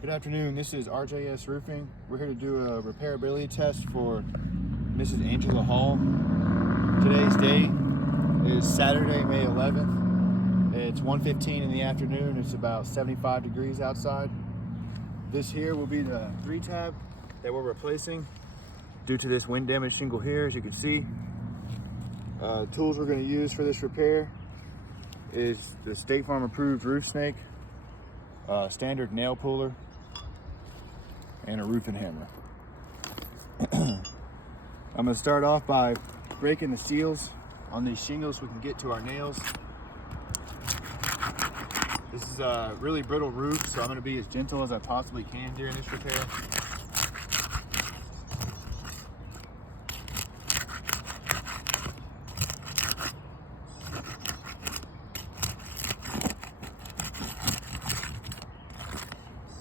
Good afternoon, this is RJS Roofing. We're here to do a repairability test for Mrs. Angela Hall. Today's date is Saturday, May 11th. It's 1:15 in the afternoon. It's about 75 degrees outside. This here will be the 3-tab that we're replacing due to this wind damaged shingle here, as you can see. Tools we're going to use for this repair is the State Farm approved roof snake, standard nail puller, and a roofing hammer. I'm going to start off by breaking the seals on these shingles so we can get to our nails. This is a really brittle roof, so I'm going to be as gentle as I possibly can during this repair.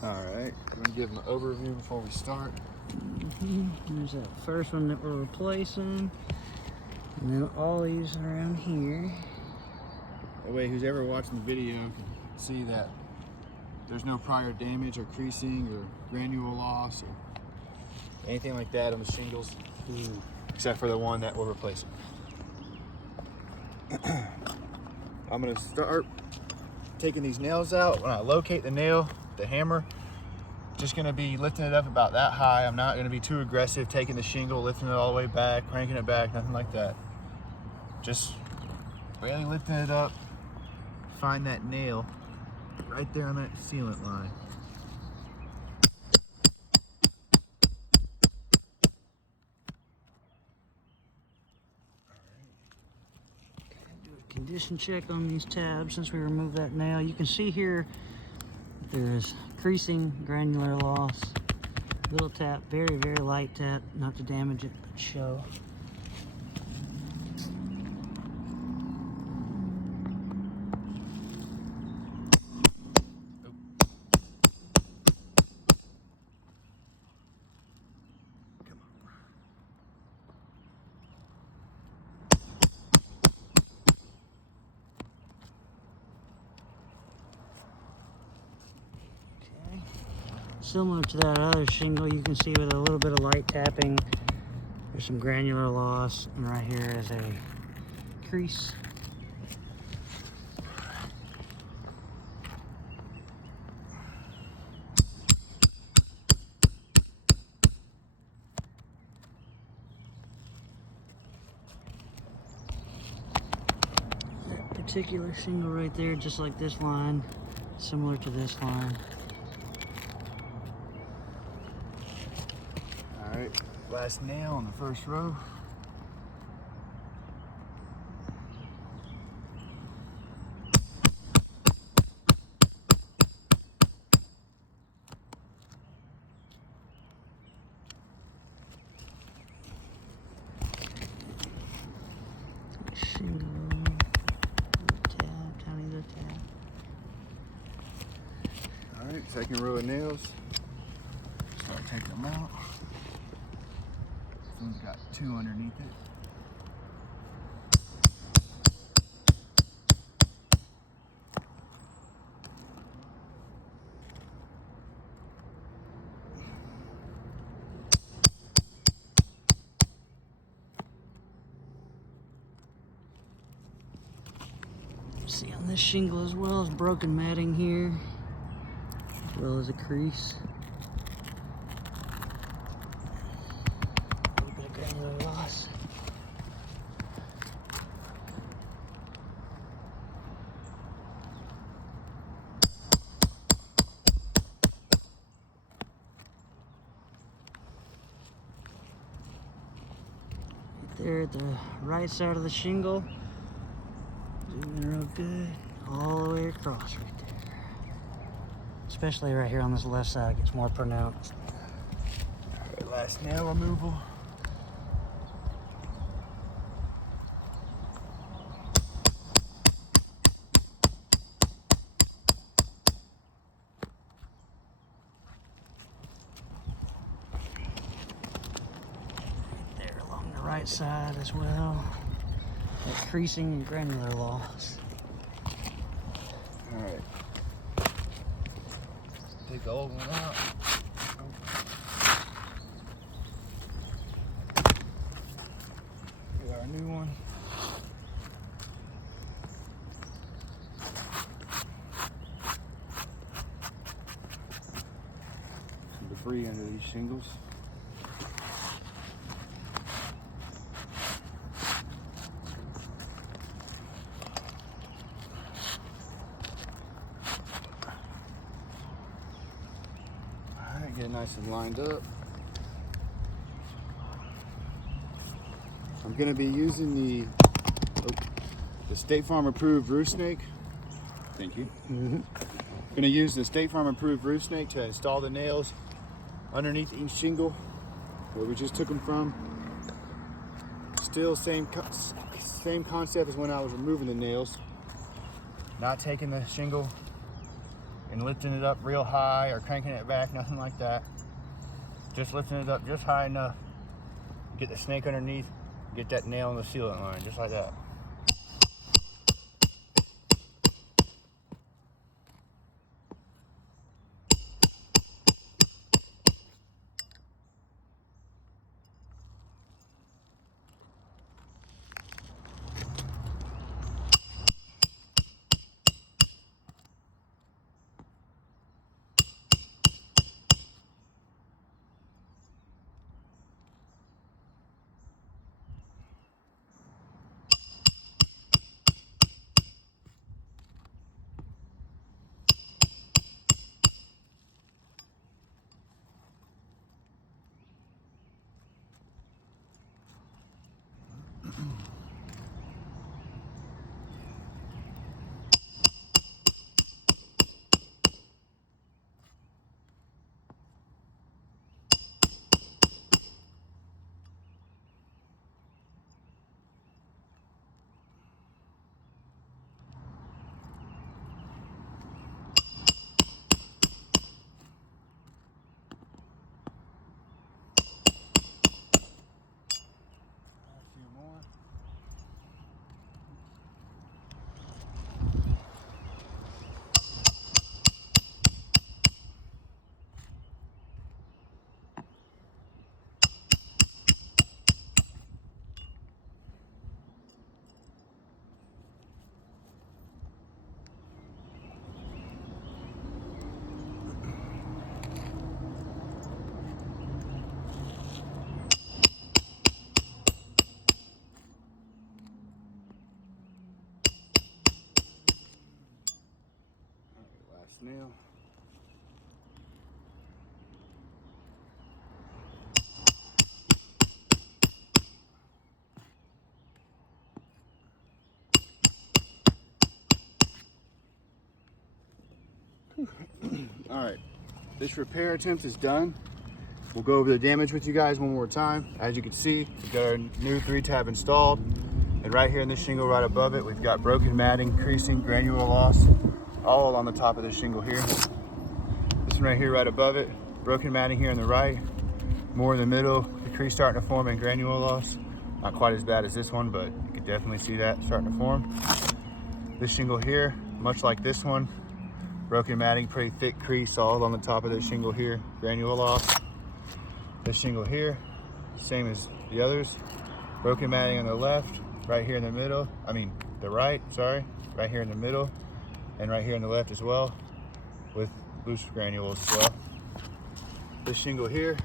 Alright, I'm going to give them an overview before we start. There's that first one that we're replacing, and then all these around here. That way who's ever watching the video can see that there's no prior damage or creasing or granule loss or anything like that on the shingles, except for the one that we're replacing. I'm going to start taking these nails out. When I locate the nail, the hammer, just going to be lifting it up about that high. I'm not going to be too aggressive taking the shingle, lifting it all the way back, cranking it back, nothing like that. Just barely lifting it up. Find that nail right there on that sealant line. Do a condition check on these tabs since we removed that nail. You can see here there's creasing, granular loss, little tap, very, very light tap, not to damage it, but show. Similar to that other shingle, you can see with a little bit of light tapping, there's some granular loss, and right here is a crease. That particular shingle right there, just like this line, similar to this line. Alright, last nail on the first row. Shingle, tab, tiny little tab. Alright, second row of nails. Start taking them out. This one's got 2 underneath it. See on this shingle as well as broken matting here, as well as a crease. A little bit of granular loss. Right there at the right side of the shingle. Zoom in real good, all the way across right there. Especially right here on this left side, it gets more pronounced. Alright, last nail removal. Right there along the right side as well. That creasing and granular loss. Alright. Take the old one out. Get our new one. Some debris under these shingles. Get it nice and lined up. I'm going to be using the State Farm approved roof snake. Thank you. I'm going to use the State Farm approved roof snake to install the nails underneath each shingle where we just took them from. Still same concept as when I was removing the nails. Not taking the shingle and lifting it up real high or cranking it back, nothing like that. Just lifting it up just high enough, get the snake underneath, get that nail in the sealant line, just like that. Nail. All right, this repair attempt is done. We'll go over the damage with you guys one more time. As you can see, we've got our new 3-tab installed, and right here in this shingle right above it, we've got broken matting, creasing, granular loss, all on the top of this shingle here. This one right here right above it, broken matting here on the right, more in the middle, the crease starting to form and granular loss. Not quite as bad as this one, but you can definitely see that starting to form. This shingle here, much like this one, broken matting, pretty thick crease all on the top of this shingle here, granular loss. This shingle here, same as the others, broken matting on the left, right here in the middle, the right, sorry, right here in the middle, and right here on the left as well, with loose granules as well. This shingle here,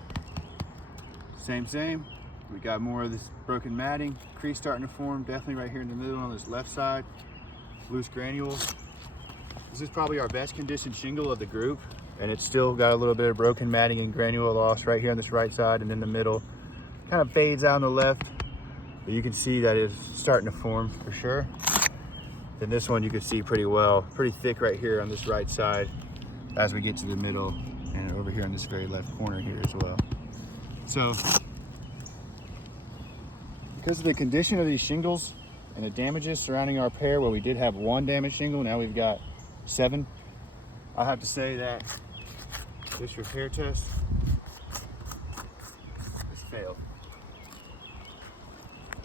same. We got more of this broken matting, crease starting to form, definitely right here in the middle on this left side, loose granules. This is probably our best conditioned shingle of the group, and it's still got a little bit of broken matting and granular loss right here on this right side and in the middle. Kind of fades out on the left, but you can see that it's starting to form for sure. Then this one you can see pretty well, pretty thick right here on this right side as we get to the middle and over here on this very left corner here as well. So because of the condition of these shingles and the damages surrounding our repair, where we did have 1 damaged shingle, now we've got 7. I have to say that this repair test